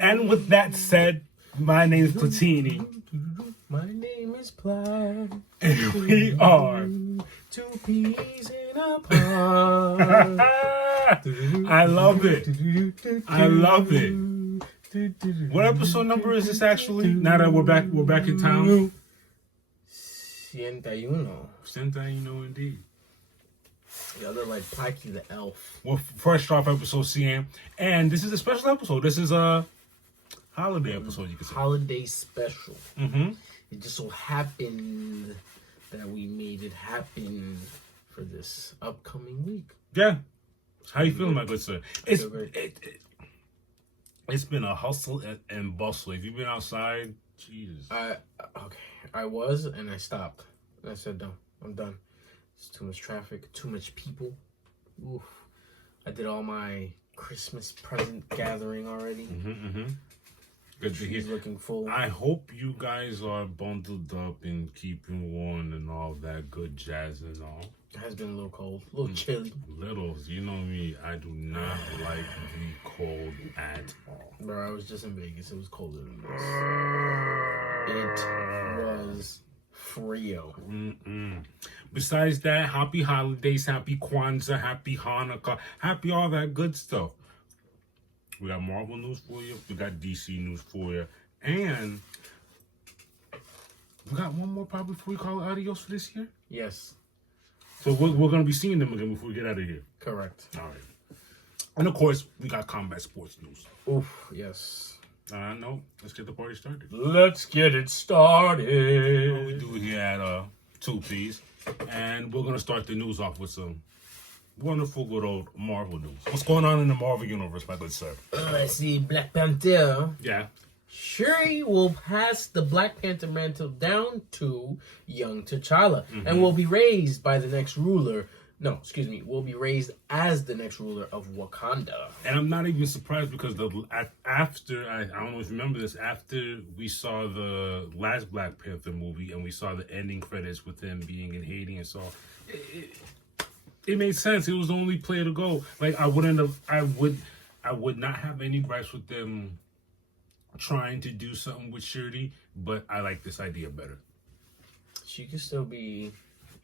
And with that said, my name is Platini. My name is Plat. And we are. Two peas in a pod. I love it. I love it. What episode number is this actually? Now that we're back in town. Ciento Uno. Ciento Uno indeed. The other like Pikey the Elf. We're fresh off episode CM, and this is a special episode. This is a holiday episode, you could say. Holiday special. Mm-hmm. It just so happened that we made it happen for this upcoming week. Yeah. How you feeling, my good sir? It's been a hustle and bustle. If you've been outside, Jesus. I was, and I stopped. And I said, no, I'm done. It's too much traffic, too much people. Oof. I did all my Christmas present gathering already. Good to hear. He's looking full. I hope you guys are bundled up and keeping warm and all that good jazz and all. It has been a little cold, a little chilly. Little, you know me, I do not like the cold at all. Bro, I was just in Vegas. It was colder than this. It was Frio. Besides that, happy holidays, happy Kwanzaa, happy Hanukkah, happy all that good stuff. We got Marvel news for you. We got DC news for you. And we got one more probably before we call it adios for this year. Yes. So we're going to be seeing them again before we get out of here. Correct. All right. And of course, we got combat sports news. Oof, yes. No, let's get the party started. Let's get it started. What we do here at 2Ps. And we're going to start the news off with some wonderful good old Marvel news. What's going on in the Marvel universe, my good sir? Let's see, Black Panther. Yeah. Shuri will pass the Black Panther mantle down to young T'Challa and will be raised by the next ruler. No, excuse me, will be raised as the next ruler of Wakanda. And I'm not even surprised because after, I don't know if you remember this, after we saw the last Black Panther movie and we saw the ending credits with him being in Haiti and so it made sense. It was the only play to go. Like I would not have any gripes with them trying to do something with Shuri, but I like this idea better. She could still be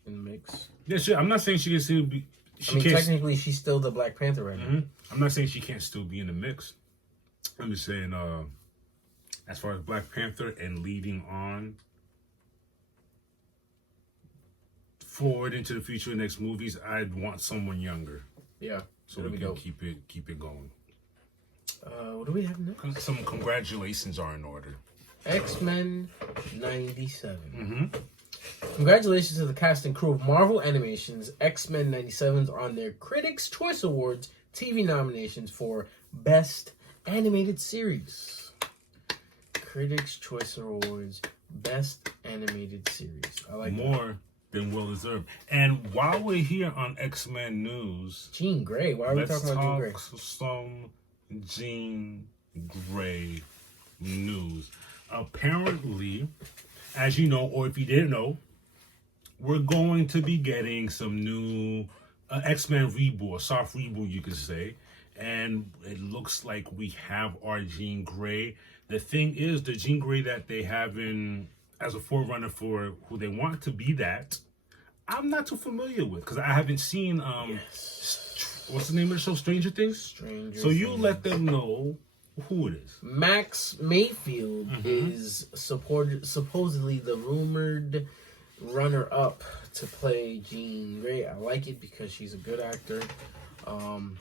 in the mix. Yeah, sure. I'm not saying she can still be. Technically, she's still the Black Panther right now. I'm not saying she can't still be in the mix. I'm just saying, as far as Black Panther and leading on forward into the future, next movies, I'd want someone younger. Yeah, so we can keep it going. What do we have next? Some congratulations are in order. X-Men 97. Congratulations to the cast and crew of Marvel Animation's X-Men 97s on their Critics' Choice Awards TV nominations for Best Animated Series. Critics' Choice Awards, Best Animated Series. I like more than well deserved. And while we're here on X-Men news, Jean Grey. Why are we talking about Jean Grey? Some Jean Grey news. Apparently, as you know, or if you didn't know, we're going to be getting some new X-Men reboot, soft reboot, you could say. And it looks like we have our Jean Grey. The thing is, the Jean Grey that they have in as a forerunner for who they want to be that, I'm not too familiar with because I haven't seen what's the name of the show? Stranger Things? So you let them know who it is. Max Mayfield is supposedly the rumored runner-up to play Jean Grey. I like it because she's a good actor.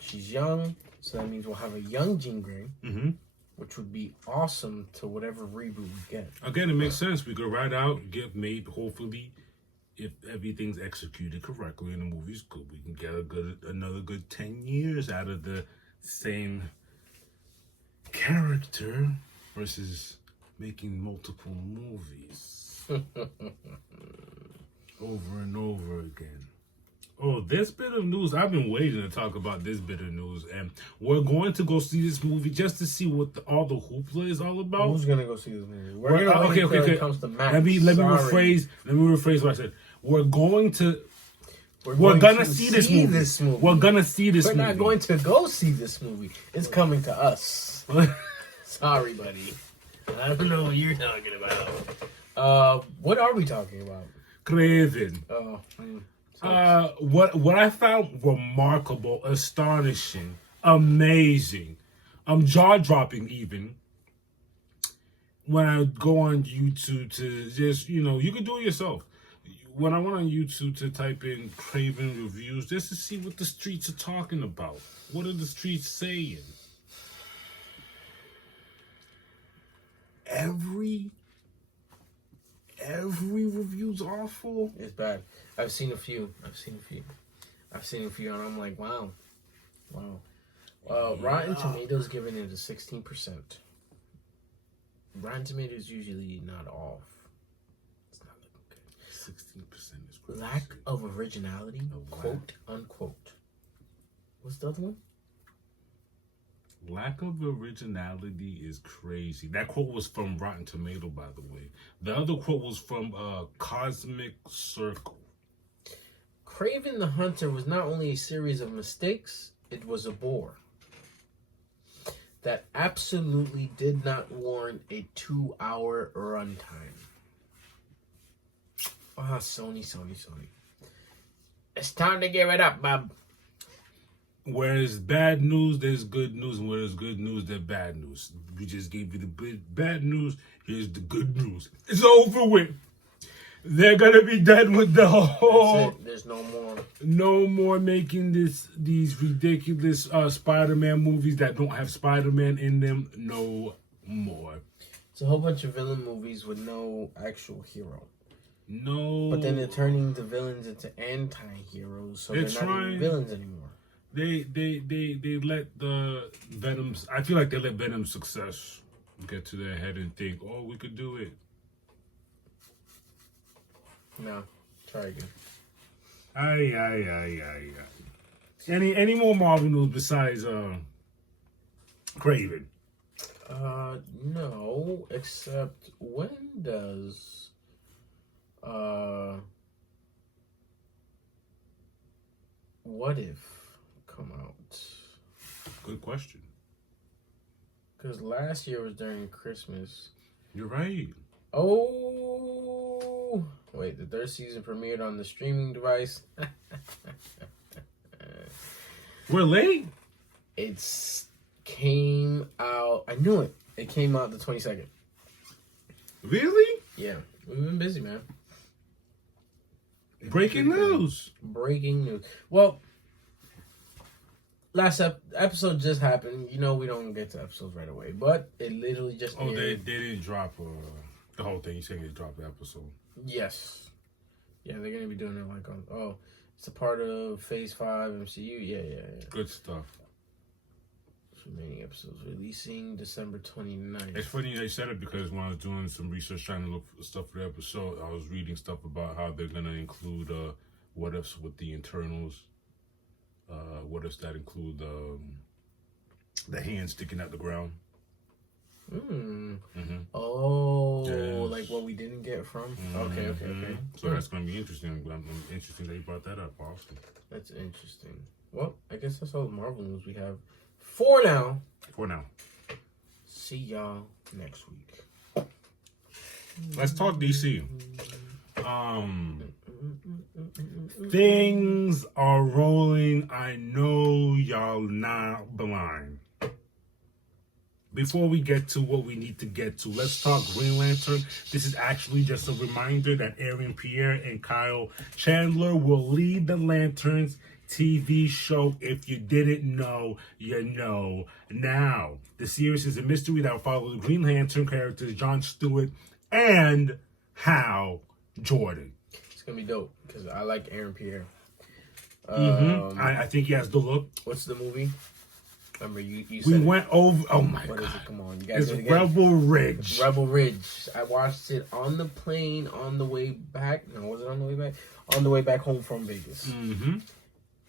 She's young, so that means we'll have a young Jean Grey, which would be awesome to whatever reboot we get. Again, it makes sense. We could write out, get made, hopefully, if everything's executed correctly and the movie's good, we can get another good 10 years out of the same character versus making multiple movies over and over again. Oh, this bit of news, I've been waiting to talk about this bit of news, and we're going to go see this movie just to see what all the hoopla is all about. Who's gonna go see this movie? We're gonna okay. It comes to Max. Let me rephrase what I said. We're going to We're gonna see this movie. We're gonna see this movie. We're not going to go see this movie. It's coming to us. Sorry, buddy. I don't know what you're talking about. What are we talking about? Craven. Oh. What I found remarkable, astonishing, amazing, jaw-dropping even, when I go on YouTube to just, you can do it yourself. When I went on YouTube to type in Craven reviews, just to see what the streets are talking about. What are the streets saying? Every review's awful. It's bad. I've seen a few, and I'm like, wow. Rotten Tomatoes giving it a 16%. Rotten Tomatoes usually not off. It's not looking good. 16% is crazy. Lack of originality, Lack. quote unquote. What's the other one? Lack of originality is crazy. That quote was from Rotten Tomato, by the way. The other quote was from Cosmic Circle. Craven the Hunter was not only a series of mistakes, it was a bore that absolutely did not warrant a 2-hour runtime. Sony. It's time to give it up, Bob. Where there's bad news, there's good news. And where there's good news, there's bad news. We just gave you the bad news. Here's the good news. It's over with. They're gonna be done with the whole. That's it. There's no more. No more making these ridiculous Spider-Man movies that don't have Spider-Man in them. No more. It's a whole bunch of villain movies with no actual hero. No. But then they're turning the villains into anti-heroes, so they're not even villains anymore. They let the Venom's. I feel like they let Venom's success get to their head and think, oh, we could do it. No, try again. Aye. Any more Marvel news besides Craven? No, except when does What If come out? Good question. Because last year was during Christmas. You're right. Oh, wait, the third season premiered on the streaming device. We're late. It came out. I knew it. It came out the 22nd. Really? Yeah, we've been busy, man. Breaking news. Breaking news. Well, last episode just happened. You know we don't get to episodes right away, but it literally just. Oh, they didn't drop the whole thing. You saying they dropped the episode? Yes. Yeah, they're gonna be doing it like on. Oh, it's a part of Phase 5 MCU. Yeah. Good stuff. Remaining episodes releasing December 29th. It's funny they said it because when I was doing some research trying to look for stuff for the episode, I was reading stuff about how they're gonna include what ifs with the internals. What ifs that include the hand sticking out the ground. Oh, yes. Like what we didn't get from. Okay. So that's gonna be interesting. Interesting that you brought that up, Austin. That's interesting. Well, I guess that's all the Marvel news we have for now. See y'all next week. Let's talk DC. Things are rolling. I know y'all not blind. Before we get to what we need to get to, let's talk Green Lantern. This is actually just a reminder that Aaron Pierre and Kyle Chandler will lead the Lanterns TV show. If you didn't know, you know now. The series is a mystery that will follow the Green Lantern characters John Stewart and Hal Jordan. It's gonna be dope because I like Aaron Pierre. I think he has the look. What's the movie? Remember you We said went over. Oh my what god! is it? Come on, you guys. It's do it again. Rebel Ridge. Rebel Ridge. I watched it on the plane on the way back. No, was it on the way back? On the way back home from Vegas.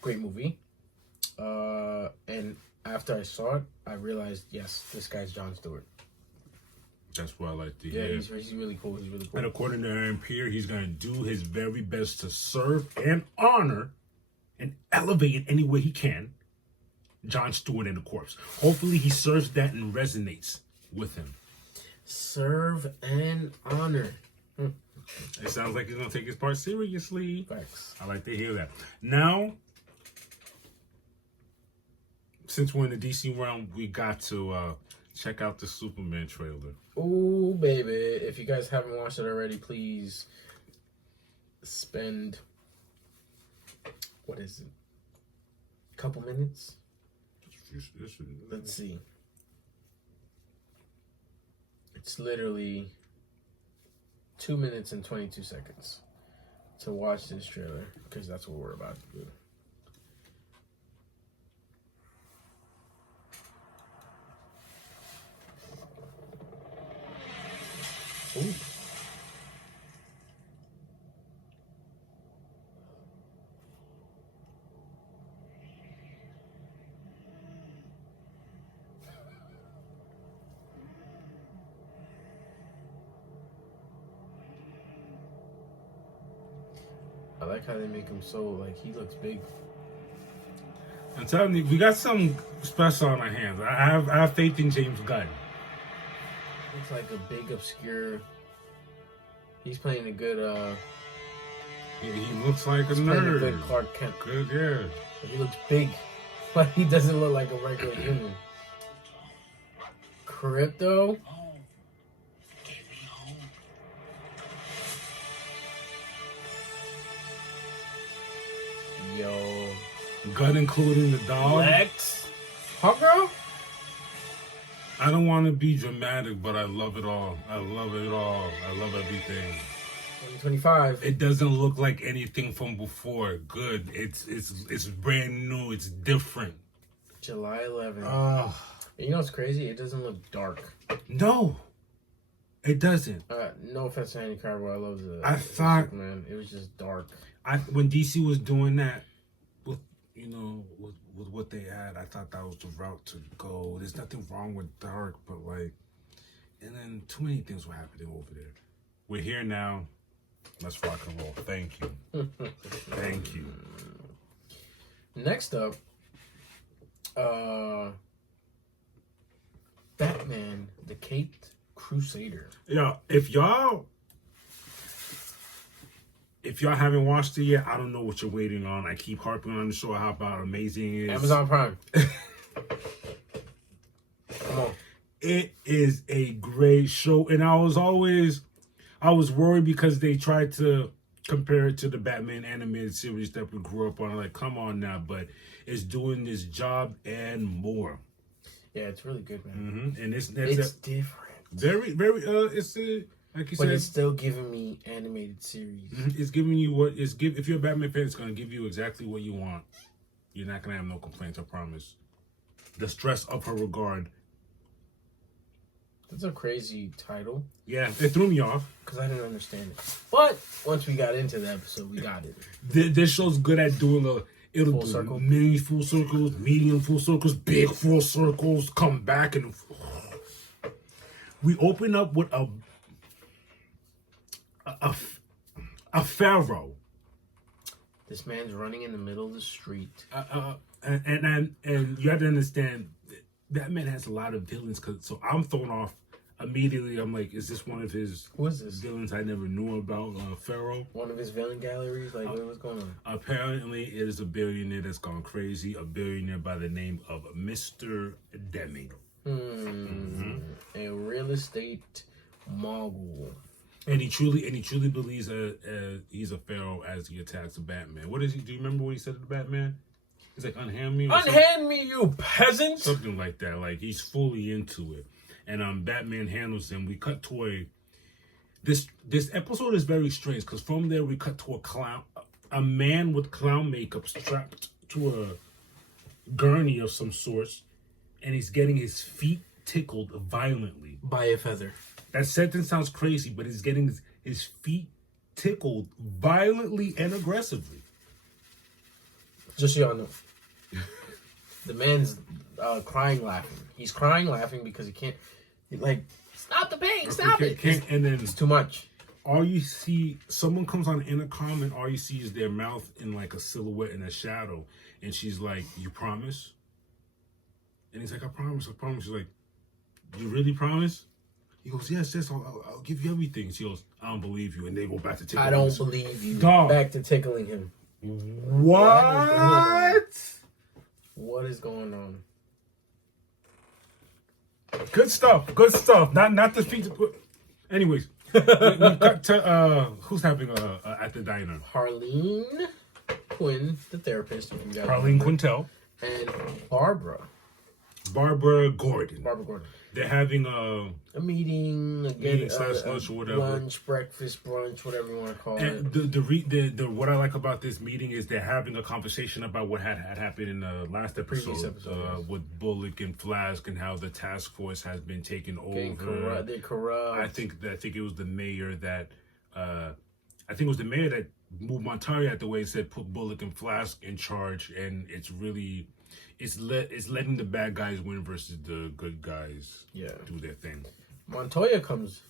Great movie. And after I saw it, I realized, yes, this guy's John Stewart. That's what I like to Yeah, hear. he's really cool. And according to Aaron Pierre, he's going to do his very best to serve and honor and elevate in any way he can Jon Stewart and the corpse. Hopefully he serves that and resonates with him. Serve and honor. It sounds like he's going to take his part seriously. Facts. I like to hear that. Now, since we're in the DC realm, we got to check out the Superman trailer. Ooh, baby. If you guys haven't watched it already, please spend, what is it? A couple minutes? Let's see. It's literally 2 minutes and 22 seconds to watch this trailer, because that's what we're about to do. Ooh. I like how they make him so, like, he looks big. I'm telling you, we got something special on our hands. I have faith in James Gunn. Looks like a big, obscure. He's playing a good, He looks like a he's playing a nerd. good Clark Kent. Good, yeah. He looks big, but he doesn't look like a regular human. Crypto? Yo. Gunn including the dog. Lex? Hot girl? I don't want to be dramatic, but I love it all. I love it all. I love everything. 2025. It doesn't look like anything from before. Good. It's brand new. It's different. July 11th. Oh. You know what's crazy? It doesn't look dark. No. It doesn't. No offense to Henry Cavill. I love I thought Superman. It was just dark. When DC was doing that with with what they had, I thought that was the route to go. There's nothing wrong with dark, but like, and then too many things were happening over there. We're here now. Let's rock and roll. Thank you. Thank you. Next up, Batman, the Caped Crusader. Yeah, if y'all haven't watched it yet, I don't know what you're waiting on. I keep harping on the show how about amazing it is. Amazon Prime. Come on. It is a great show, and I was worried because they tried to compare it to the Batman animated series that we grew up on. Like, come on now, but it's doing this job and more. Yeah, it's really good, man. And it's different. Very, very. It's like you But said, it's still giving me animated series. It's giving you what is give. If you're a Batman fan, it's going to give you exactly what you want. You're not going to have no complaints. I promise. The stress of her regard. That's a crazy title. Yeah, it threw me off because I didn't understand it. But once we got into the episode, we got it. This show's good at doing it'll Full do circle? mini full circles, medium full circles, big full circles, come back, and we open up with a pharaoh. This man's running in the middle of the street. And you have to understand that man has a lot of villains. So I'm thrown off immediately. I'm like, is this one of his Who is this? villains I never knew about? Pharaoh. One of his villain galleries? Like, what's going on? Apparently, it is a billionaire that's gone crazy. A billionaire by the name of Mr. Deming. A real estate mogul. And he truly believes he's a pharaoh as he attacks the Batman. What is he? Do you remember what he said to the Batman? He's like, unhand me? Unhand me, you peasant! Something like that. Like, he's fully into it. And Batman handles him. We cut to this episode is very strange because from there we cut to a man with clown makeup strapped to a gurney of some sorts, and he's getting his feet tickled violently by a feather. That sentence sounds crazy, but he's getting his feet tickled violently and aggressively. Just so y'all know, the man's crying, laughing. He's crying, laughing because he can't. Like, stop the pain, stop it. And then it's too much. all you see, someone comes on the intercom and all you see is their mouth in like a silhouette in a shadow. And she's like, "You promise?" And he's like, "I promise, I promise." She's like, "You really promise?" He goes, "Yes, yes, I'll give you everything." She goes, "I don't believe you." And they go back to tickling I don't believe you. Dog. Back to tickling him. What? What is going on? Good stuff. Good stuff. Not the feet. Anyways, we cut to who's having at the diner. Harleen Quinn, the therapist. Harleen Quintel and Barbara Gordon. Barbara Gordon. They're having A meeting, slash lunch or whatever. Lunch, breakfast, brunch, whatever you want to call and it. the what I like about this meeting is they're having a conversation about what had happened in the last Previous episode, episode, yes. with Bullock and Flask and how the task force has been taken over. They're corrupt. I think it was the mayor that moved Montoya out the way and said put Bullock and Flask in charge, and it's letting the bad guys win versus the good guys do their thing. Montoya comes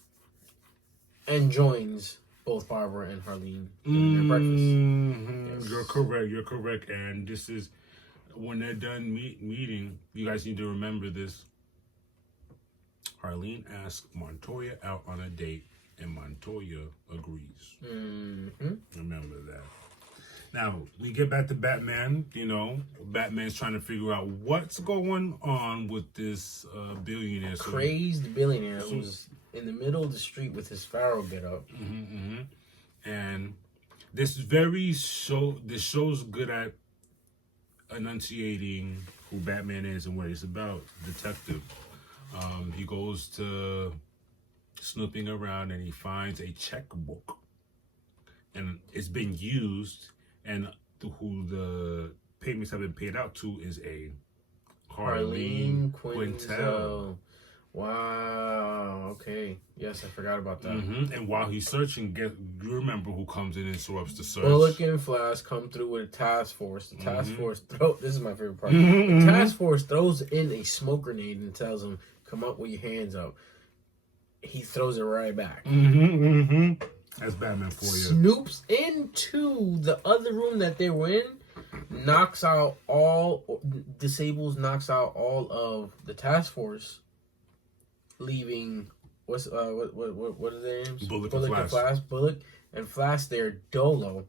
and joins both Barbara and Harleen in their breakfast. Yes. You're correct. And this is when they're done meeting. You guys need to remember this. Harleen asks Montoya out on a date, and Montoya agrees. Remember that. Now, we get back to Batman. Batman's trying to figure out what's going on with this billionaire. Crazed billionaire who's in the middle of the street with his Pharaoh get up. And this show's good at enunciating who Batman is and what it's about. Detective. He goes to snooping around and he finds a checkbook. And it's been used, and who the payments have been paid out to is a Harleen Quintel. Wow. Okay. Yes, I forgot about that. And while he's searching, you remember who comes in and interrupts the search? Bullock and Flash come through with a task force. The task force this is my favorite part. The task force throws in a smoke grenade and tells him, "Come up with your hands up." He throws it right back. That's Batman for you. Snoops into the other room that they were in, knocks out all of the task force, leaving what are their names? Bullock and Flash. Bullock and Flash there dolo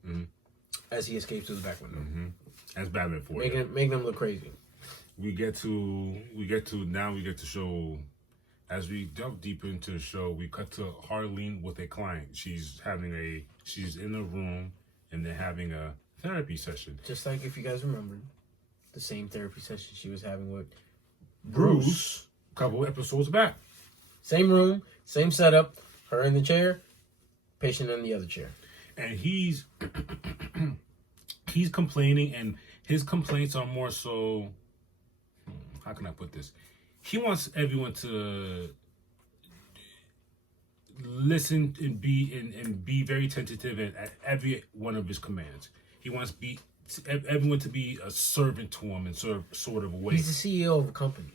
as he escapes through the back window. That's Batman for you. Making them look crazy. We get to show. As we delve deeper into the show, we cut to Harleen with a client. She's in a room and they're having a therapy session. Just like if you guys remembered, the same therapy session she was having with Bruce a couple episodes back. Same room, same setup, her in the chair, patient in the other chair. And he's complaining, and his complaints are more so, how can I put this? He wants everyone to listen and be very tentative at every one of his commands. He wants everyone to be a servant to him in sort of a way. He's the CEO of a company,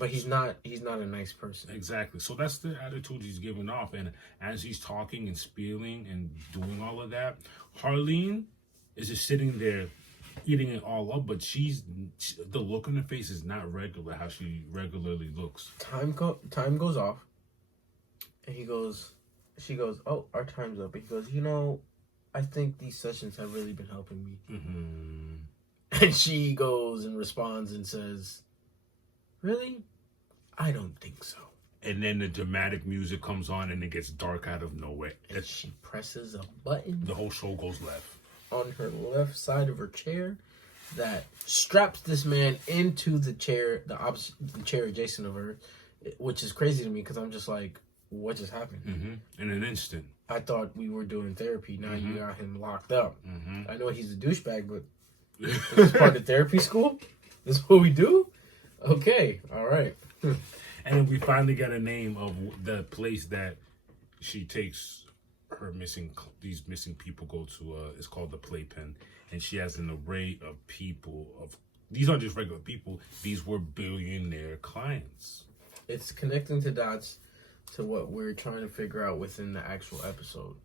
but he's not a nice person. Exactly. So that's the attitude he's giving off. And as he's talking and spieling and doing all of that, Harleen is just sitting there eating it all up, but the look on her face is not regular how she regularly looks. Time goes off, and she goes, "Oh, our time's up." And he goes, I think these sessions have really been helping me. And she goes and responds and says, "Really? I don't think so." And then the dramatic music comes on and it gets dark out of nowhere. And she presses a button. The whole show goes left. On her left side of her chair that straps this man into the chair, the chair adjacent of her, which is crazy to me because I'm just like, what just happened? In an instant. I thought we were doing therapy. Now you got him locked up. I know he's a douchebag, but this is part of therapy school? This is what we do? Okay. All right. And then we finally get a name of the place that she takes these missing people go to. It's called the Playpen, and she has an array of people. These aren't just regular people. These were billionaire clients. It's connecting to dots to what we're trying to figure out within the actual episode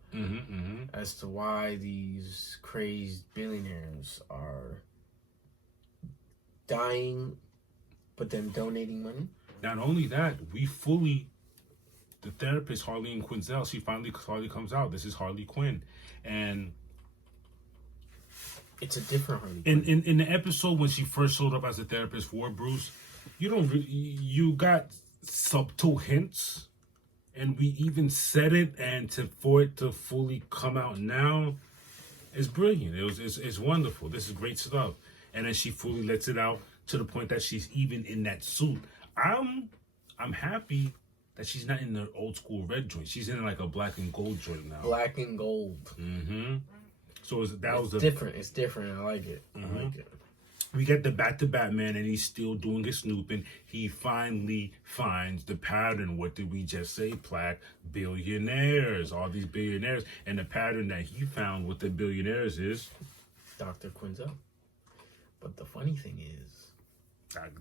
as to why these crazed billionaires are dying, but then donating money. Not only that, the therapist Harley Quinzel, Harley comes out. This is Harley Quinn, and it's a different Harley Quinn. In the episode when she first showed up as a therapist for Bruce, you got subtle hints, and we even said it, and for it to fully come out now, it's brilliant. It's wonderful. This is great stuff, and then she fully lets it out to the point that she's even in that suit. I'm happy that she's not in the old school red joint. She's in like a black and gold joint now. Black and gold. So it's different. It's different. I like it. I like it. We get the back to Batman, and he's still doing his snooping. He finally finds the pattern. What did we just say, Plaque? Billionaires. All these billionaires. And the pattern that he found with the billionaires is Dr. Quinzel. But the funny thing is,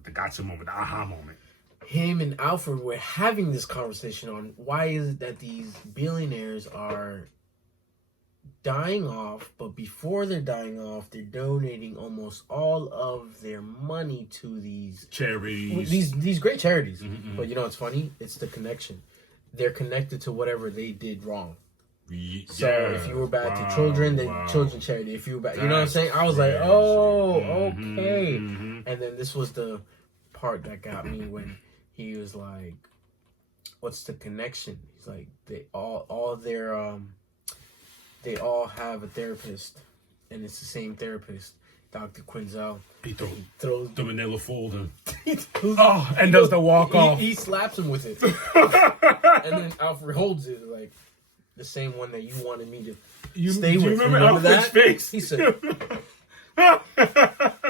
the gotcha moment, the aha moment. Him and Alfred were having this conversation on why is it that these billionaires are dying off, but before they're dying off, they're donating almost all of their money to these charities, these great charities. But you know what's funny? It's the connection. They're connected to whatever they did wrong. So if you were bad to children, then children charity. If you were bad, you know what I'm saying? I was like, oh, okay. And then this was the part that got me when he was like, what's the connection? He's like, they all have a therapist, and it's the same therapist, Dr. Quinzel. He throws the manila folder. And does the walk off. He slaps him with it. And then Alfred holds it like the same one that you wanted me to stay with. You remember Alfred's face? He said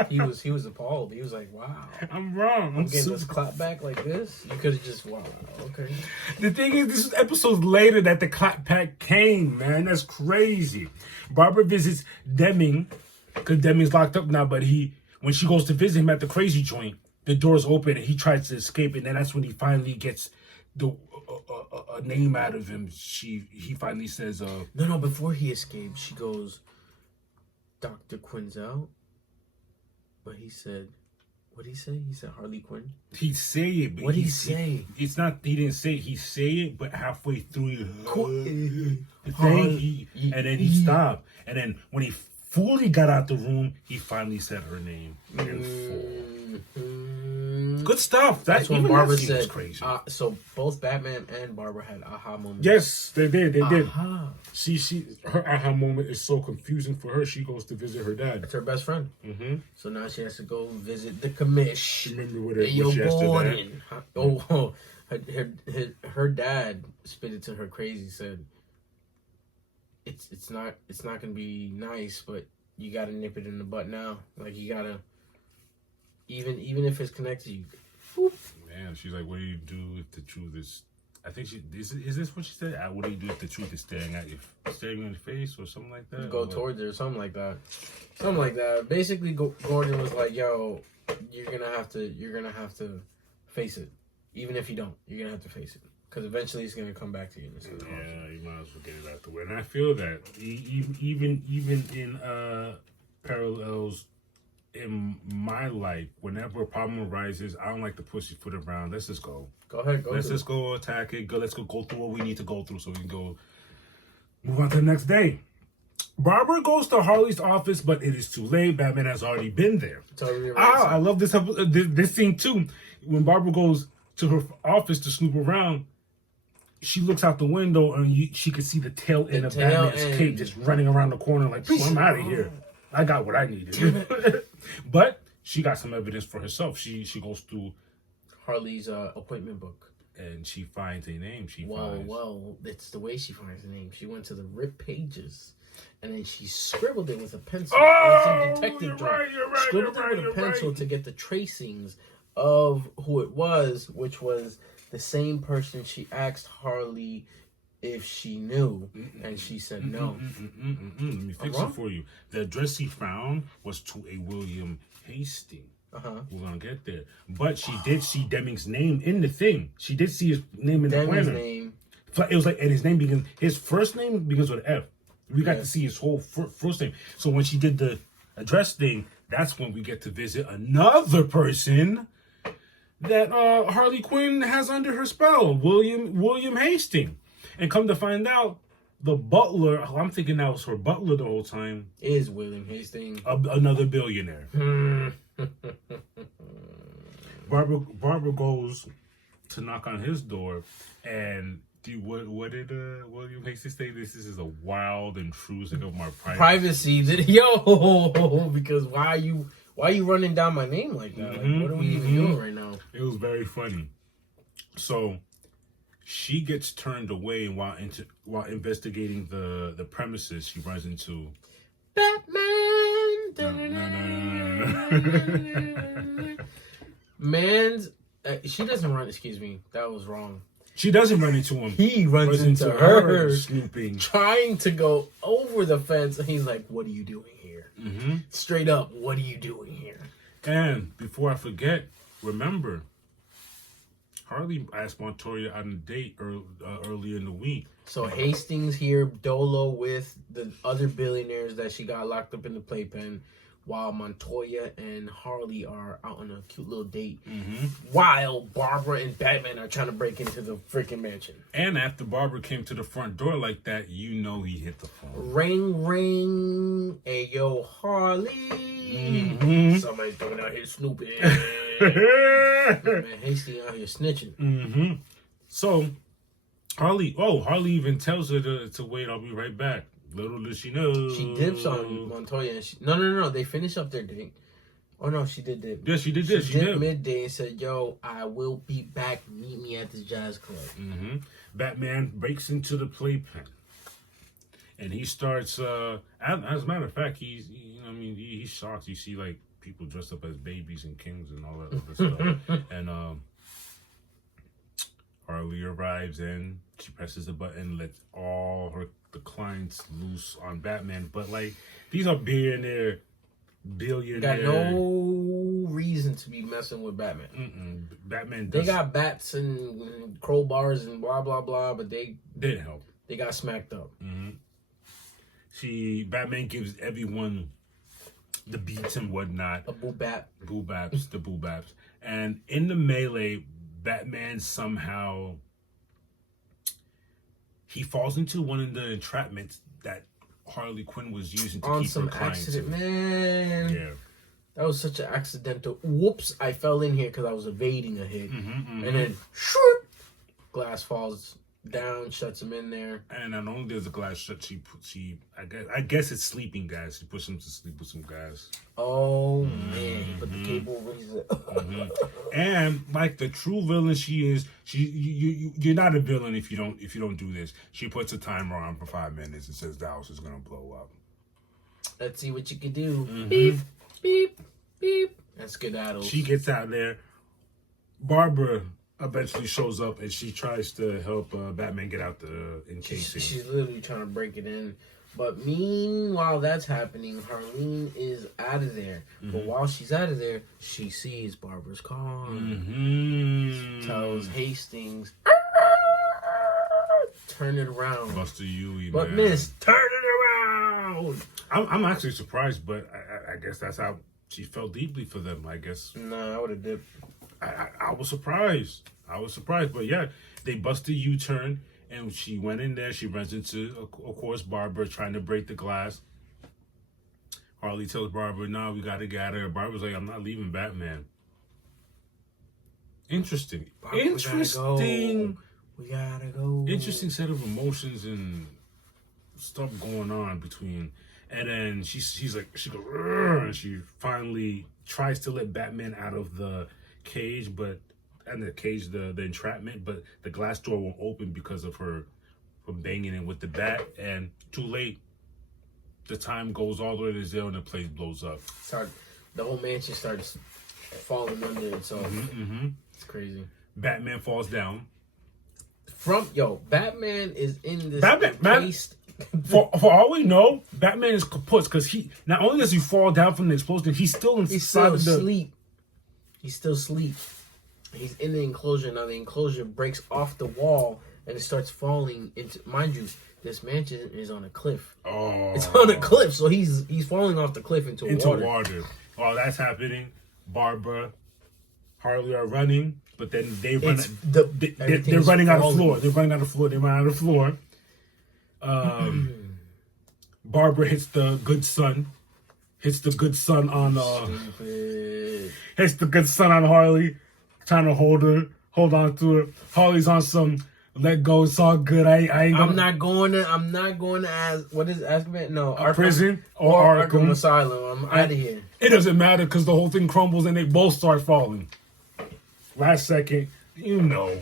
he was appalled. He was like, wow. I'm wrong. I'm getting this clap back like this? You could have just, wow, okay. The thing is, this is episodes later that the clap back came, man. That's crazy. Barbara visits Deming, because Deming's locked up now, but when she goes to visit him at the crazy joint, the door's open and he tries to escape, and then that's when he finally gets a name out of him. He finally says, No, before he escaped, she goes, Dr. Quinzel? But he said, what did he say? He said Harley Quinn? He say it, but what did he say? It's not, he didn't say it. He say it, but halfway through the thing, and then he stopped. And then when he fully got out the room, he finally said her name in full. Good stuff. That's when Barbara said, was crazy. So both Batman and Barbara had aha moments. Yes, they did. They did. Her aha moment is so confusing for her. She goes to visit her dad. It's her best friend. So now she has to go visit the commish. Remember what she has to do? Her dad spit it to her crazy. Said, "It's not gonna be nice, but you gotta nip it in the butt now. Like you gotta." Even if it's connected, you. Whoop. Man, she's like, "What do you do if the truth is?" I think is this what she said? What do you do if the truth is staring you in the face, or something like that? Go towards it, or something like that. Basically, Gordon was like, "Yo, you're gonna have to face it. Even if you don't, you're gonna have to face it, because eventually it's gonna come back to you." Yeah, you might as well get it out the way. And I feel that even in parallels. In my life, whenever a problem arises, I don't like to push your foot around. Let's just go. Go ahead. Let's just go attack it. Let's go through what we need to go through so we can go move on to the next day. Barbara goes to Harley's office, but it is too late. Batman has already been there. It's already I love this scene too. When Barbara goes to her office to snoop around, she looks out the window and she can see the tail end of Batman's cape just running around the corner like, I'm out of here. I got what I needed. But she got some evidence for herself. She goes through Harley's appointment book. And she finds a name. Well, it's the way she finds the name. She went to the ripped pages, and then she scribbled it with a pencil. Oh, detective you're right. Scribbled it with a pencil to get the tracings of who it was, which was the same person she asked Harley if she knew, and she said no. Let me fix it for you. The address he found was to a William Hastings. We're gonna get there, but she did see Deming's name in the thing. She did see his name in the planner. So it was like, and his first name begins with F. We got to see his whole first name. So when she did the address thing, that's when we get to visit another person that Harley Quinn has under her spell, William Hastings. And come to find out, the butler, I'm thinking that was her butler the whole time, is William Hastings. Another billionaire. Barbara goes to knock on his door, and what did William Hastings say? This is a wild intrusion of my privacy. Yo, because why are you running down my name like that? Like, what are we even doing right now? It was very funny. So she gets turned away, and while investigating the premises, she runs into Batman. Man's she doesn't run. Excuse me, that was wrong. She doesn't run into him. He runs into her snooping, trying to go over the fence, and he's like, "What are you doing here?" Straight up, "What are you doing here?" And before I forget, remember, Harley asked Montoya on a date earlier in the week. So Hastings here dolo with the other billionaires that she got locked up in the playpen, while Montoya and Harley are out on a cute little date, while Barbara and Batman are trying to break into the freaking mansion. And after Barbara came to the front door like that, he hit the phone. Ring, ring. Hey, yo, Harley. Somebody's coming out here snooping. Man, Hastings out here snitching. So Harley even tells her to wait. I'll be right back. Little does she know. She dips on Montoya. And no. They finish up their date. Oh, no, she did dip. Yeah, she did. She dipped midday and said, yo, I will be back. Meet me at this jazz club. Batman breaks into the playpen. And he starts, as a matter of fact, he's shocked. You see, like, people dressed up as babies and kings and all that other stuff. And Harley arrives in. She presses the button, lets all the clients loose on Batman. But, like, these are billionaire. Got no reason to be messing with Batman. Batman. They got bats and crowbars and blah blah blah, but they didn't help. They got smacked up. Batman gives everyone the beats and whatnot. A boo baps, the boo baps, and in the melee, Batman somehow he falls into one of the entrapments that Harley Quinn was using to on keep some her clients accident, man. Yeah, that was such an accidental. Whoops! I fell in here because I was evading a hit, and then glass falls down, shuts him in there. And not only does the glass shut, I guess it's sleeping gas. She puts him to sleep with some gas. Oh man! But the cable raises it. And like the true villain she is, you're not a villain if you don't do this. She puts a timer on for 5 minutes and says the house is gonna blow up. Let's see what you can do. Beep, beep, beep. That's skedaddles. She gets out there. Barbara eventually shows up and she tries to help Batman get out the encasing. She's literally trying to break it in. But meanwhile that's happening, Harleen is out of there. But while she's out of there, she sees Barbara's car. Tells Hastings, turn it around. Buster Huey, but man. miss, turn it around. I'm actually surprised, but I guess that's how she felt deeply for them, I guess. Nah, I would have dipped. I was surprised. But yeah, they bust a U-turn, and she went in there. She runs into, of course, Barbara trying to break the glass. Harley tells Barbara, "No, we got to get out of here." Barbara's like, "I'm not leaving Batman." Interesting. Barbara, we gotta go. Interesting set of emotions and stuff going on between. And then she goes, "Urgh," and she finally tries to let Batman out of the cage, the entrapment, but the glass door won't open because of her from banging it with the bat, and too late. The time goes all the way to zero and the place blows up. The whole mansion starts falling under itself. It's crazy. Batman falls down. Batman is in this encased. For all we know, Batman is kaput because he not only does he fall down from the explosion, he's still asleep. He's still asleep. He's in the enclosure. Now the enclosure breaks off the wall and it starts falling into. Mind you, this mansion is on a cliff. Oh, It's on a cliff, so he's falling off the cliff into water. While that's happening, Barbara, Harley are running, but then they run. They're running out of floor. They're running out of floor. They run out of floor. Barbara hits the good son. Hits the good son on. Hits the good son on Harley, trying to hold on to her. Harley's on some. Let go. It's all good. I'm not going to what is Azkaban? No, prison or Arkham Asylum. I'm out of here. It doesn't matter because the whole thing crumbles and they both start falling. Last second, you know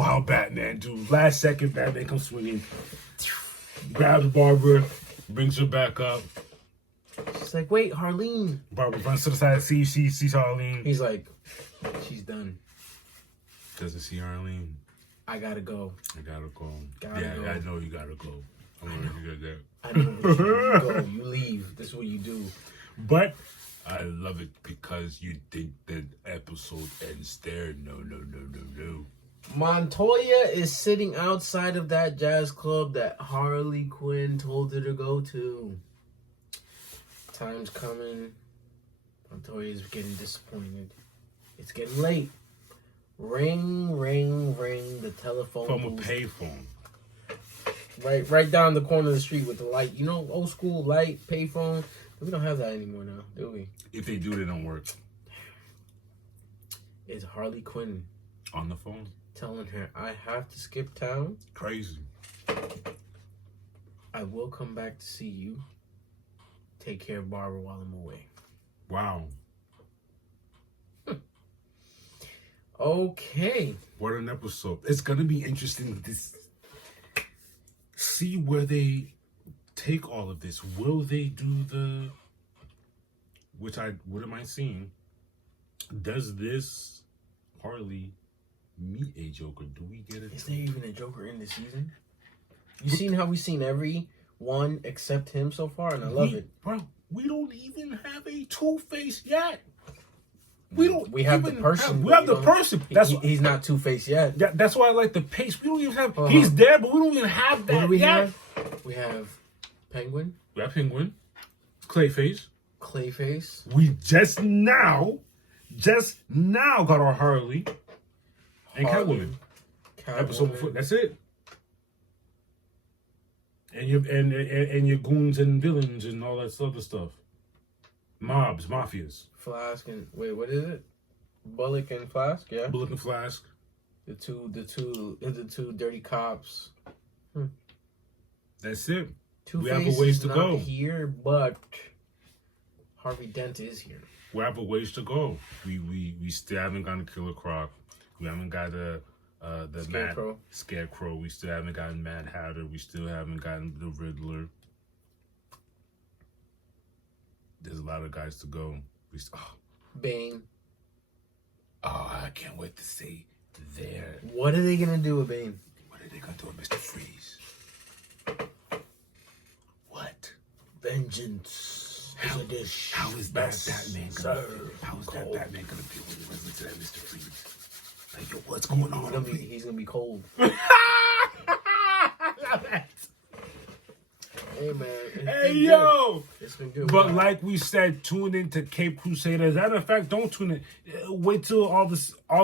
how Batman do. Last second, Batman comes swinging, grabs Barbara, brings her back up. She's like, "Wait, Harleen." Barbara runs to the side, sees Harleen. He's like, "She's done." Doesn't see Harleen. I gotta go. Gotta go. Go. I know you gotta go. I know you got that. I know what you go. You leave. This is what you do. But I love it because you think the episode ends there. No. Montoya is sitting outside of that jazz club that Harley Quinn told her to go to. Time's coming. Montoya's getting disappointed. It's getting late. Ring, ring, ring. The telephone from a booth. payphone. Right down the corner of the street with the light. You know, old school light payphone. We don't have that anymore now, do we? If they do, they don't work. It's Harley Quinn On the phone. telling her, "I have to skip town. Crazy. I will come back to see you. Take care of Barbara while I'm away." Wow. Okay. What an episode. It's going to be interesting to see where they take all of this. Will they do what am I seeing? Does this Harley meet a Joker? Do we get it? Is there even a Joker in this season? You seen how we've seen every one except him so far, and I love it. Bro, we don't even have a Two-Face yet. We don't. We have the person. We have the person. He's not Two-Face yet. That's why I like the pace. We don't even have. He's there, but we don't even have that. What do we yet. have? We have Penguin. We have Penguin, Clayface. We just now got our Harley and Catwoman. Episode before. That's it. And your goons and villains and all that other stuff. Mobs, mafias. Flask and wait, what is it? Bullock and Flask, yeah. Bullock and Flask. The two dirty cops. That's it. Two-Face we have a ways to not go here, but Harvey Dent is here. We have a ways to go. We still haven't gotten Killer Croc. We haven't got the Scarecrow. We still haven't gotten Mad Hatter. We still haven't gotten the Riddler. There's a lot of guys to go. Bane. Oh, I can't wait to see there. What are they gonna do with Bane? What are they gonna do with Mr. Freeze? What? Vengeance is a dish. How is that Batman gonna feel? How is that Batman gonna feel when he runs into that Mr. Freeze? Like, yo, what's going on? He's gonna be cold. Hey man. Hey yo. It's been good. But like we said, tune in to Cape Crusaders. As a matter of fact, don't tune in. Wait till all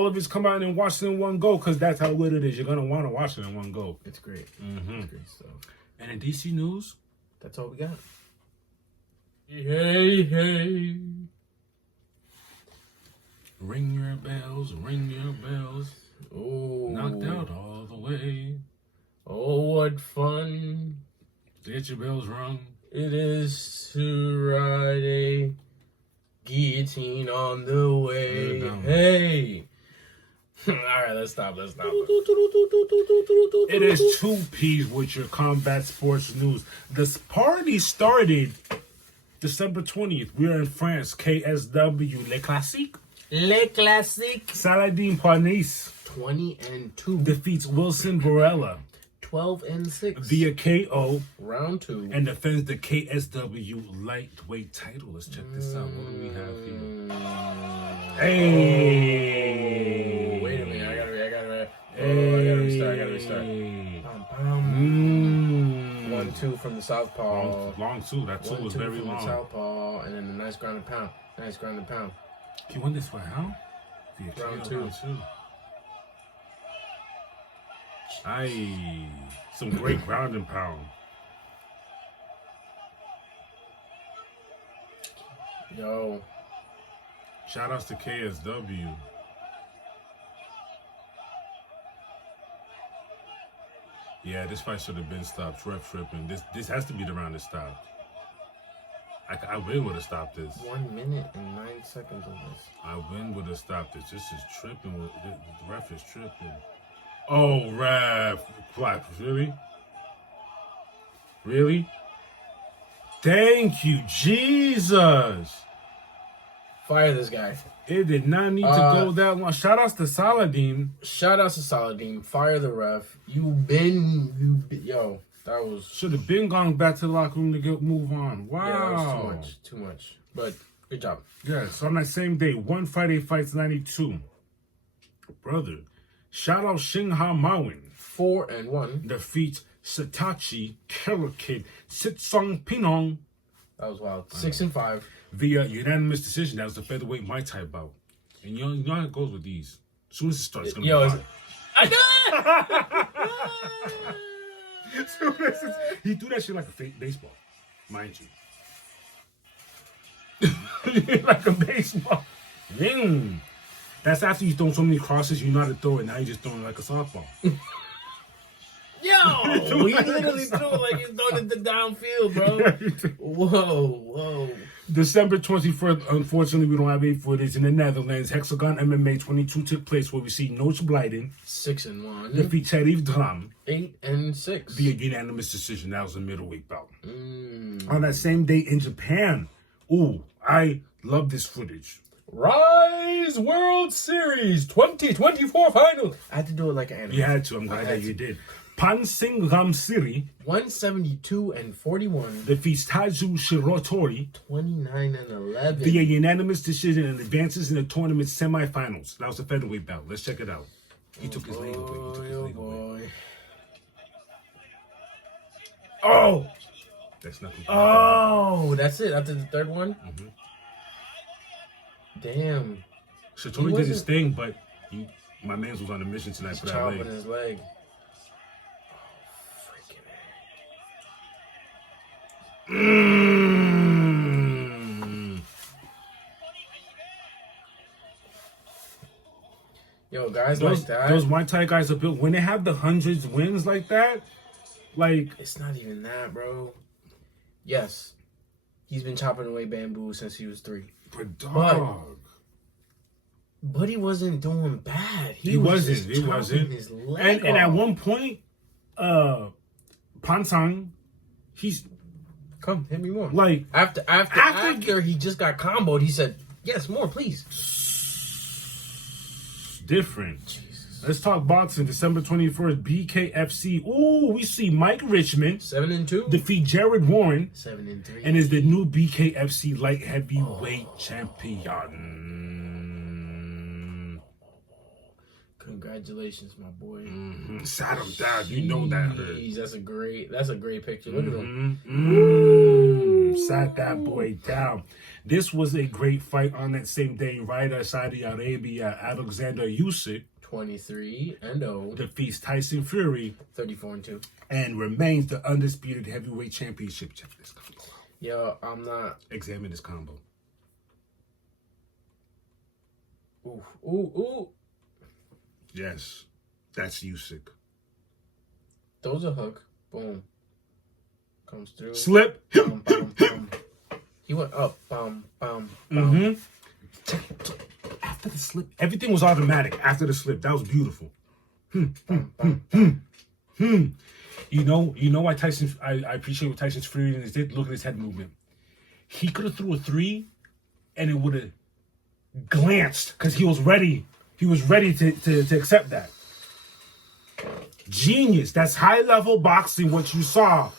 of it's come out and watch it in one go, because that's how good it is. You're gonna want to watch it in one go. It's great. Mm-hmm. It's great stuff. And in DC news, that's all we got. Hey. Ring your bells, ring your bells. Oh, knocked out all the way. Oh, what fun! Get your bells rung. It is to ride a guillotine on the way. Hey! Alright, let's stop. It is 2P with your combat sports news. This party started December 20th. We are in France. KSW. Le Classique. Saladin Parnasse 20-2 defeats Wilson Barella 12-6 via KO round 2 and defends the KSW lightweight title. Let's check this out. What do we have here? Hey! Wait a minute, I gotta the southpaw. Long two. That two was very from long. The southpaw, and then the nice ground and pound. He won this way, how? Round two. Aye. Some great ground and pound. Yo. Shout outs to KSW. Yeah, this fight should have been stopped. Ref tripping. This has to be the round that stopped. I really would have stopped this. 1 minute and 9 seconds of this. I would have stopped this. This is tripping. The ref is tripping. Oh, ref. Flaps. Really? Really? Thank you, Jesus. Fire this guy. It did not need to go that long. Shout outs to Saladin. Shout outs to Saladin. Fire the ref. Yo, that was... Should have been gone back to the locker room to move on. Wow. Yeah, that was too much. But good job. Yes, on that same day, one Friday fights 92. Brother, shout out Shinha Mawin. 4-1. Defeats Satachi, Killer Kid, Sitsong Pinong. That was wild. 6-5. Via unanimous decision. That was the featherweight Muay Thai bout. And you know how it goes with these. As soon as it starts, it's going to be hard. He threw that shit like a fake baseball, mind you. Like a baseball. Ding. That's after you throw so many crosses, you know how to throw it. Now you're just throwing it like a softball. Yo, he literally threw it like he's throwing it to downfield, bro. Whoa. December 21st, unfortunately, we don't have any footage. In the Netherlands, Hexagon MMA 22 took place where we see Noach Blyden 6-1. defeat Sharif Dhram 8-6. via unanimous decision. That was a middleweight bout. On that same day in Japan, I love this footage. Rise World Series 2024 Finals. I had to do it like an anime. You had to. I'm glad that you did. Pansing Ramsiri 172-41 defeats Tazu Shirotori 29-11 via unanimous decision and advances in the tournament semifinals. That was a featherweight bout. Let's check it out. He took his leg away. Oh! That's nothing. Oh, that's it. After the third one? Mm-hmm. Damn. Shirotori did his thing, but my man was on a mission tonight for that chopping leg. his leg. Yo, guys like that. Those Muay Thai guys are built. When they have the hundreds wins like that, like it's not even that, bro. Yes, he's been chopping away bamboo since he was 3. But dog. But he wasn't doing bad. He wasn't. Just he wasn't. His leg and at one point, Pansang, he's come hit me more. Like after he just got comboed, he said, "Yes, more, please." Different. Jesus. Let's talk boxing. December 21st, BKFC. We see Mike Richmond 7-2 defeat Jared Warren 7-3 and is the new BKFC light heavyweight champion. Congratulations, my boy. Mm-hmm. Sat him down. You know that hurt. That's a great picture. Look at him. Sat that boy down. This was a great fight on that same day. Right outside Saudi Arabia, Alexander Usyk 23-0 defeats Tyson Fury 34-2 and remains the undisputed heavyweight championship. Check this combo. Yo, I'm not. Examine this combo. Ooh. Yes, that's Usyk. Throws a hook. Boom. Comes through. Slip. Bum, bum, bum. He went up. Bum, bum, bum. After the slip, everything was automatic. After the slip, that was beautiful. You know why Tyson? I appreciate what Tyson's Fury did. Look at his head movement. He could have threw a 3, and it would have glanced because he was ready. He was ready to accept that. Genius. That's high level boxing. What you saw.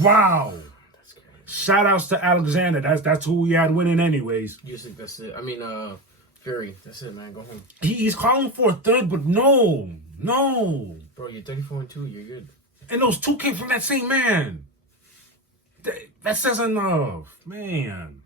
Wow. That's crazy. Shout outs to Alexander. That's who we had winning anyways. Usyk, that's it. I mean, Fury. That's it, man. Go home. He's calling for a third, but no. Bro, you're 34-2. You're good. And those two came from that same man. That says enough, man.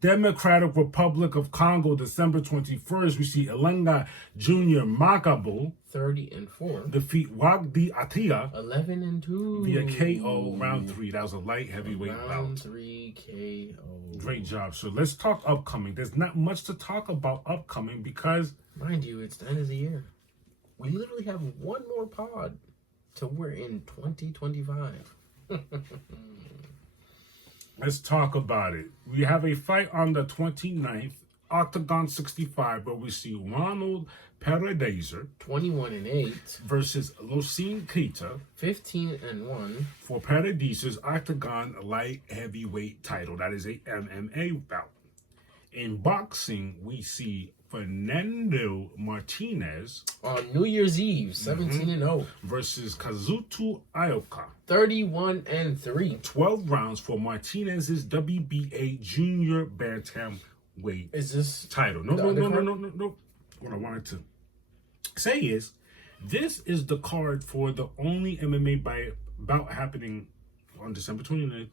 Democratic Republic of Congo, December 21st, we see Elenga Jr. Makabu 30-4. defeat Wagdi Atia 11-2. via KO round 3. That was a light heavyweight bout. Round 3 KO. Great job. So let's talk upcoming. There's not much to talk about upcoming because, mind you, it's the end of the year. We literally have one more pod till we're in 2025. let's talk about it. We have a fight on the 29th, Octagon 65, where we see Ronald Paradiser 21-8 versus Lucien Keita 15-1 for Paradiser's Octagon light heavyweight title. That is a MMA bout. In boxing, we see Fernando Martinez on New Year's Eve 17-0 versus Kazuto Ioka 31-3. 12 rounds for Martinez's WBA junior bantamweight Is this title. No. What I wanted to say is, this is the card for the only MMA bout happening on December 29th,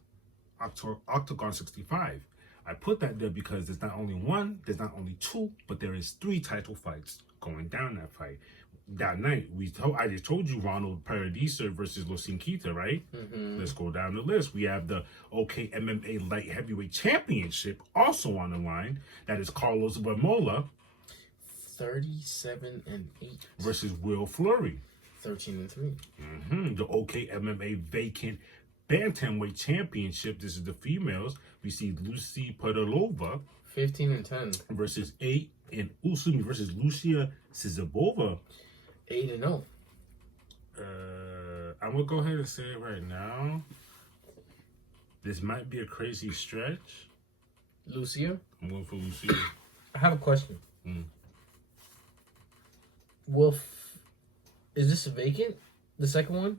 Octagon 65. I put that there because there's not only one, there's not only two, but there is 3 title fights going down that fight. That night, I just told you Ronald Paradiser versus Lucien Keita, right? Let's go down the list. We have the OK MMA Light Heavyweight Championship also on the line. That is Carlos Vermola 37-8 versus Will Fleury. 13-3. The OK MMA Vacant Bantamweight Championship. This is the females. We see Lucy Podolova 15-10 versus versus Lucia Sizabova 8-0. I'm gonna go ahead and say it right now. This might be a crazy stretch. Lucia? I'm going for Lucia. I have a question. Is this vacant? The second one?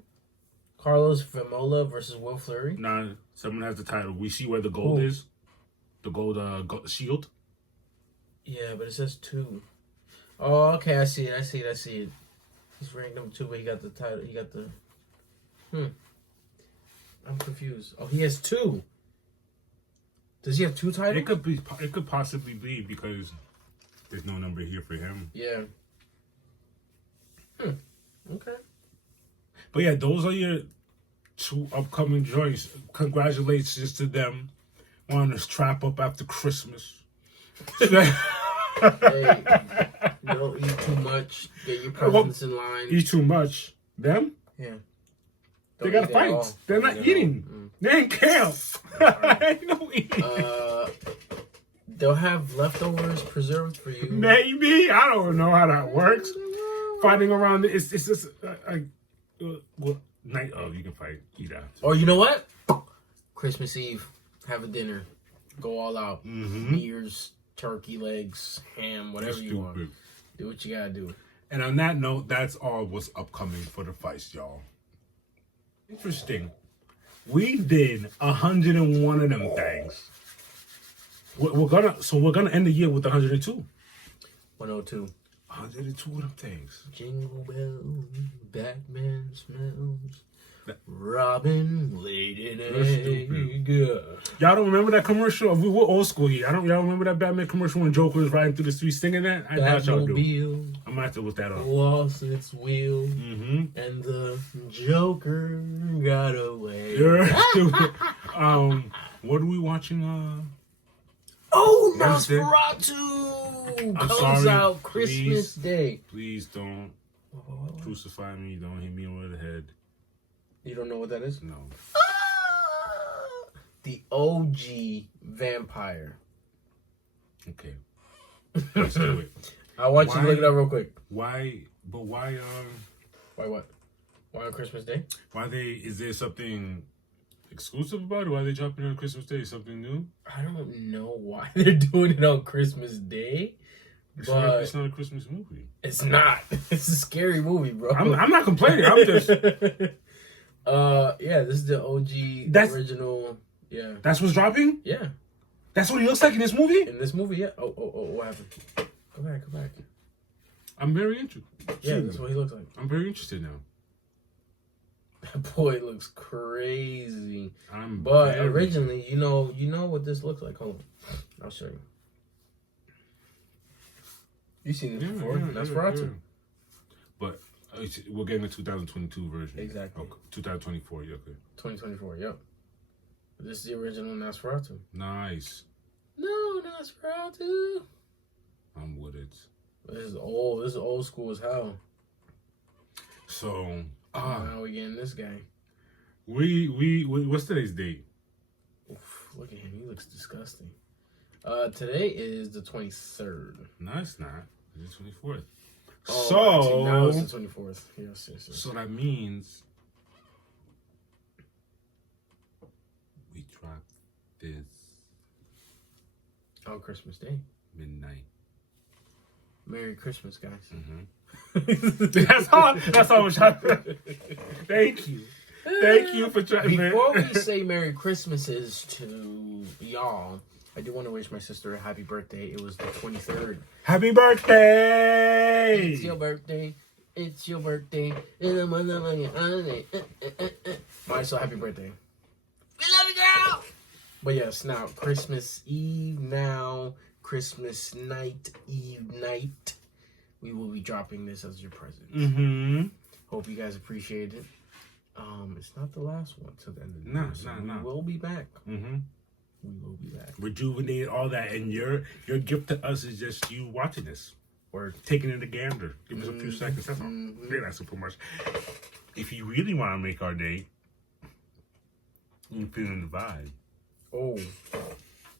Carlos Vermola versus Will Fleury? Nah, someone has the title. We see where the gold is. The gold shield. Yeah, but it says 2. Oh, okay, I see it. He's ranked number 2, but he got the title. He got the... I'm confused. Oh, he has 2. Does he have 2 titles? It could possibly be because there's no number here for him. Yeah. Okay. But yeah, those are your 2 upcoming joints. Congratulations to them. Want to strap up after Christmas. Hey, don't eat too much. Get your presents in line. Eat too much. Them? Yeah. They got fights. They're not eating. They ain't camp. Ain't no eating. They'll have leftovers preserved for you. Maybe. I don't know how that works. Fighting around it's just night of you can fight, eat after. Or you know what? Christmas Eve, have a dinner, go all out. Ears, turkey legs, ham, whatever you want. Do what you gotta do. And on that note, that's all what's upcoming for the fights, y'all. Interesting. We did 101 of them things. We're gonna end the year with 102. 102. 102 of them things. Jingle bells, Batman smells, Robin laid an egg. Y'all don't remember that commercial? We were old school here. Y'all remember that Batman commercial when Joker was riding through the street singing that? I doubt y'all do. I'm gonna have to look that up. Lost its wheel, and the Joker got away. You're stupid. What are we watching? Oh, Nosferatu comes out Christmas Day. Please don't crucify me. Don't hit me over the head. You don't know what that is? No. The OG vampire. Okay. Let's do it. I want you to look it up real quick. Why? But why? Why what? Why on Christmas Day? Is there something exclusive about it? Why are they dropping it on Christmas Day? Something new? I don't know why they're doing it on Christmas Day. It's But not a Christmas movie. it's not. It's a scary movie, bro. I'm not complaining. I'm just. Yeah, this is the OG original. Yeah. That's what's dropping? Yeah. That's what he looks like in this movie? In this movie, yeah. Oh, what happened? Go back. I'm very interested. Yeah, that's what he looks like. I'm very interested now. That boy looks crazy. But originally, you know what this looks like. Hold on, I'll show you. You seen this before? That's Nosferatu. But we're getting the 2022 version. Exactly. Okay. 2024. Yeah. Okay. 2024. Yep. This is the original Nosferatu. Nice. No, Nosferatu. I'm with it. This is old. This is old school as hell. So now we getting this guy. We what's today's date? Oof, look at him. He looks disgusting. Today is the 23rd. No, it's not. It's the 24th. Oh, so see, now it's the 24th. Yes. So that means we dropped this on Christmas Day. midnight. Merry Christmas, guys. That's all we're trying to. Thank you for trying. Before we say Merry Christmases to y'all, I do want to wish my sister a happy birthday. It was the 23rd. Happy birthday! It's your birthday. It's your birthday. In the month of your holiday. Alright, so happy birthday. We love you, girl! But yes, now, Christmas Eve now. Christmas night, Eve night. We will be dropping this as your present. Hope you guys appreciate it. It's not the last one till the end of the year. So we will be back. We will be back. Rejuvenate all that, and your gift to us is just you watching this or taking it a gander. Give us a few seconds. That's all. Yeah, that's super much. If you really want to make our day, you feeling the vibe. Oh,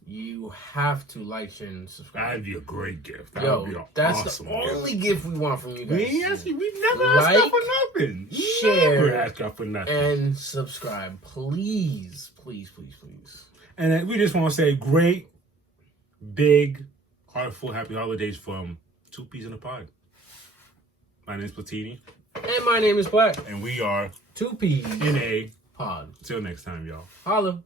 you have to like, share, and subscribe. That'd be a great gift. That would be an that's awesome the only gift we want from you guys. We never asked y'all for nothing. Share, never asked y'all for nothing. And subscribe, please, please, please, please. And we just want to say great, big, heartful, happy holidays from Two Peas in a Pod. My name is Platini. And my name is Black. And we are Two Peas in a Pod. Till next time, y'all. Holla.